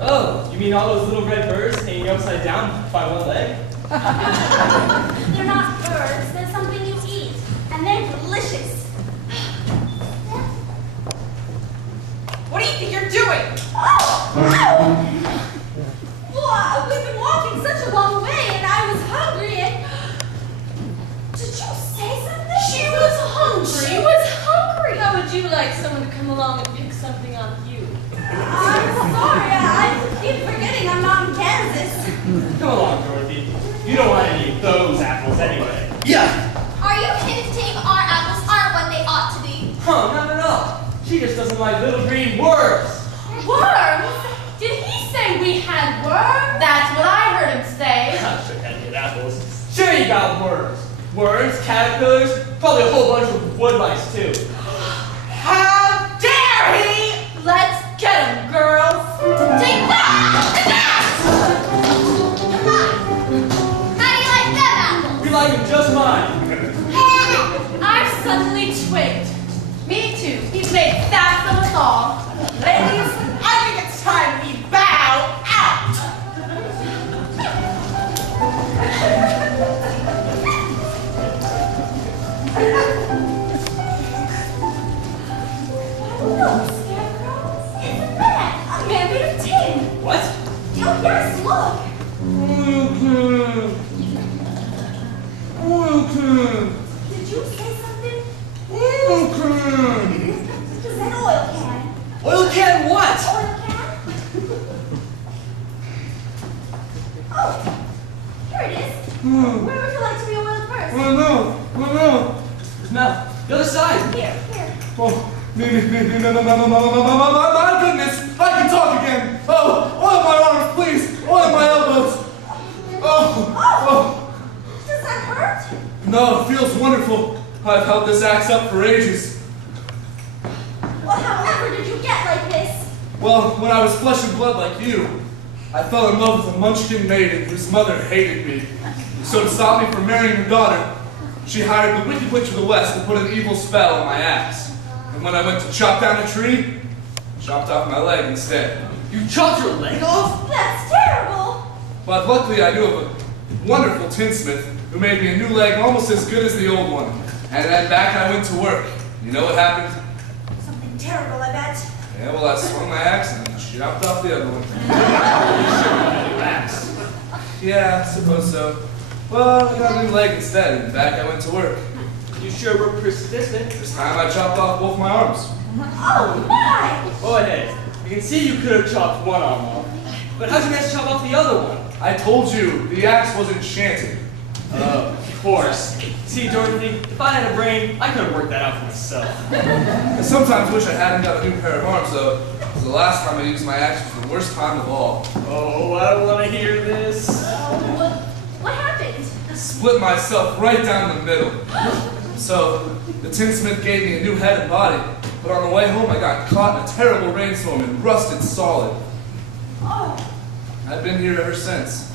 Oh, you mean all those little red birds hanging upside down by one leg? They're not birds, they're something you eat, and they're delicious. What do you think you're doing? Oh! Well, we've been walking such a long way, and I was hungry, and... Did you say something? She was hungry. She was hungry. How would you like someone to come along and pick something off you? I'm sorry, I keep forgetting I'm not in Kansas. Come along, Dorothy. You don't want any of those apples anyway. Yeah. Are you hinting our apples aren't what they ought to be? Huh, not at all. She just doesn't like little green worms. Worms? Did he say we had worms? That's what I heard him say. I should have good apples. Sure you got worms. Worms, caterpillars, probably a whole bunch of wood lice too. How dare he! Let's get him, girls. Take that! Come on. How do you like them apples? We like them just fine. I've suddenly twigged. Me too. He's made fast of us all. Ladies, I think it's time we bow out. Look, Scarecrow. It's a man. A man made of tin. What? Oh, yes, look. Did you say something? Is that oil can? Oil can what? Oil can? Oh, here it is. Where would you like to be oiled first? Now, the other side. Here. Oh, my goodness! I can talk again. Oh, oil my arms, please. Oil my elbows. Oh. Does that hurt? No, it feels wonderful. I've held this axe up for ages. Well, however did you get like this? Well, when I was flesh and blood like you, I fell in love with a munchkin maiden whose mother hated me. So to stop me from marrying her daughter, she hired the Wicked Witch of the West to put an evil spell on my axe. And when I went to chop down a tree, chopped off my leg instead. You chopped your leg off? That's terrible. But luckily I knew of a wonderful tinsmith who made me a new leg almost as good as the old one. And then back I went to work. You know what happened? Something terrible, I bet. Yeah, well, I swung my axe and chopped off the other one. Axe. Yeah, I suppose so. Well, I got a new leg instead, and back I went to work. You sure were persistent. This time I chopped off both my arms. Oh, my! Go ahead. You can see you could have chopped one arm off. But how'd you manage to chop off the other one? I told you, the axe was enchanted. Of course. See, Dorothy, if I had a brain, I could have worked that out for myself. I sometimes wish I hadn't got a new pair of arms, though. Because the last time I used my axe was the worst time of all. Oh, I don't want to hear this. What happened? I split myself right down the middle. So, the tinsmith gave me a new head and body. But on the way home, I got caught in a terrible rainstorm and rusted solid. Oh, I've been here ever since.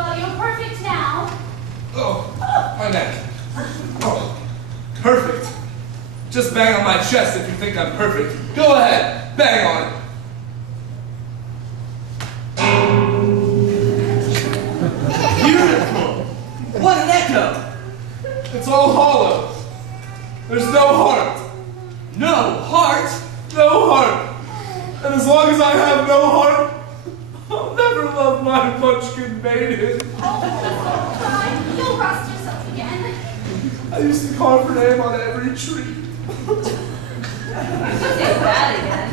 well, you're perfect now. Oh, my neck. Oh, perfect. Just bang on my chest if you think I'm perfect. Go ahead, bang on it. Beautiful! What an echo! It's all hollow. There's no heart. No heart? No heart. And as long as I have no heart, I'll never love my munchkin maiden. Oh, cry. You'll rust yourself again. I used to carve her name on every tree. Say that again.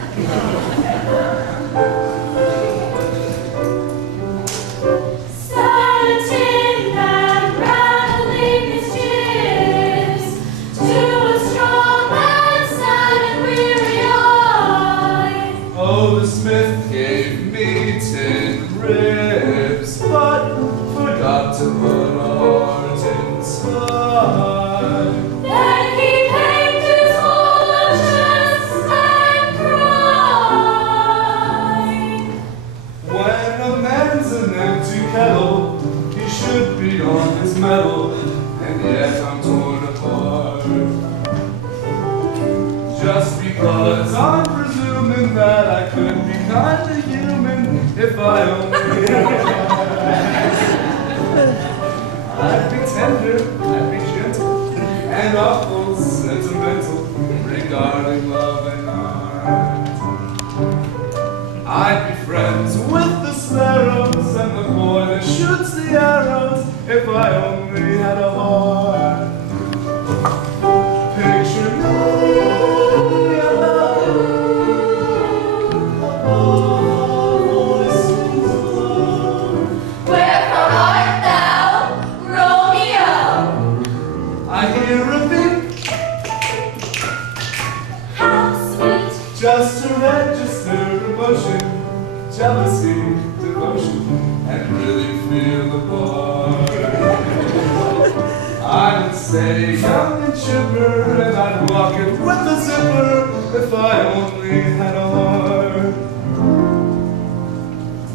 TinMan rattling his chips to a strong and sad and weary eye. Oh, the smith gave me 10 ribs, but forgot to put a heart inside. Then he banged his hollow chest and cried. When a man's an empty kettle, he should be on his mettle, and yet I'm torn apart. Just because I'm presuming that I could be kind of human, if I only had a heart. I'd be tender, I'd be gentle, and awful sentimental regarding love and art. I'd be friends with the sparrows and the boy that shoots the arrows if I only had a heart. Picture me above voices alone. Wherefore art thou, Romeo? I hear a beat How sweet. just to register emotion, jealousy, devotion, and really feel the part. I would stay young and chipper, and I'd walk it with a zipper if I only had a heart.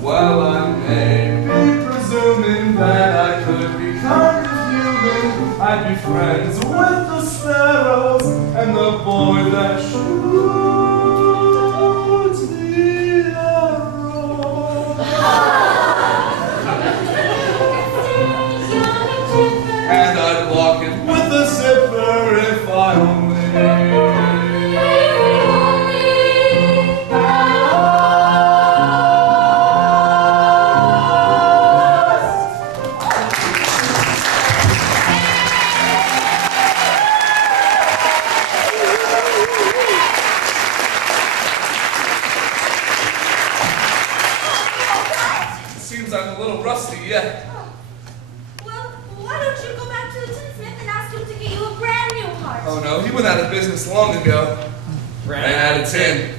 While I may be presuming that I could be kind of human, I'd be friends with the sparrows and the boy that shoots the arrow. And I'd walk it with a zipper if I only Seems I'm a little rusty yet. Well, why don't you go back to the tinsmith and ask him to get you a brand new heart? Oh no, he went out of business long ago. Ran out of tin.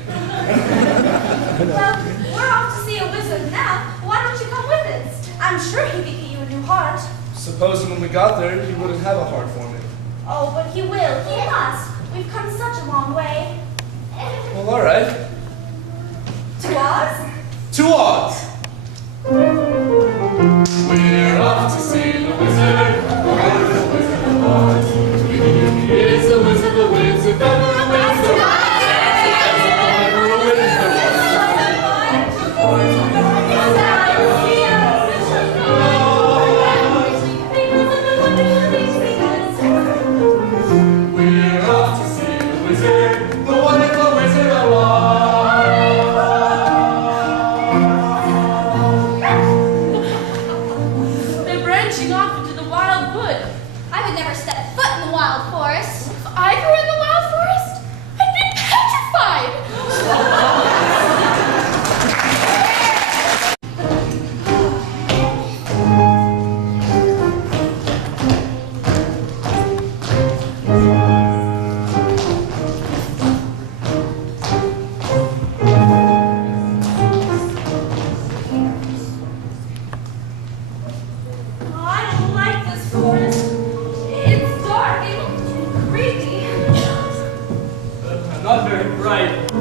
Well, we're off to see a wizard now. Why don't you come with us? I'm sure he could get you a new heart. Supposing when we got there, he wouldn't have a heart for me. Oh, but he will. He must. We've come such a long way. Well, all right. To Oz? To Oz. We're off to see the wizard. The wizard of Oz. He is a wizard, a wizard, ever a wizard. Ever a wizard. We're off to see the wizard, the wonderful wizard of Oz. They're branching off into the wild wood. I would never step foot in the wild forest. If I were in the wild forest, I'd be petrified. Oh, I don't like this forest. It's dark and creepy. Not very bright. I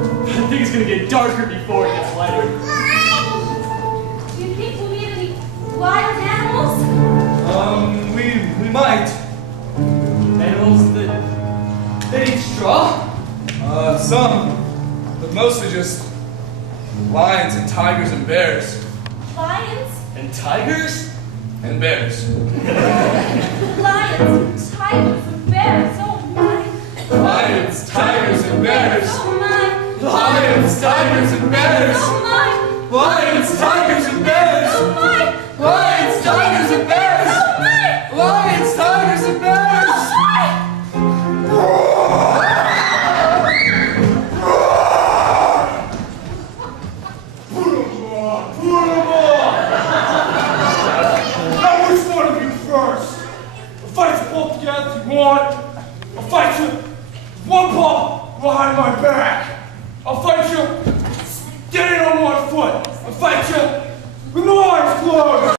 think it's gonna get darker before it gets lighter. Do you think we'll meet any wild animals? We might. Animals that eat straw? Some, but mostly just lions and tigers and bears. Lions? And tigers? And bears. Lions, tigers, and bears. Oh my. Lions, tigers, and bears. Oh my. Lions, tigers, and bears. Oh my. Lions, tigers, and bears. Oh my. Lions, tigers, and bears. Oh my. Lions, tigers, and bears. Now which one of you first? I'll fight you both together if you want. I'll fight you with one paw behind my back. I'll fight you standing on one foot. I'll fight you with my eyes closed.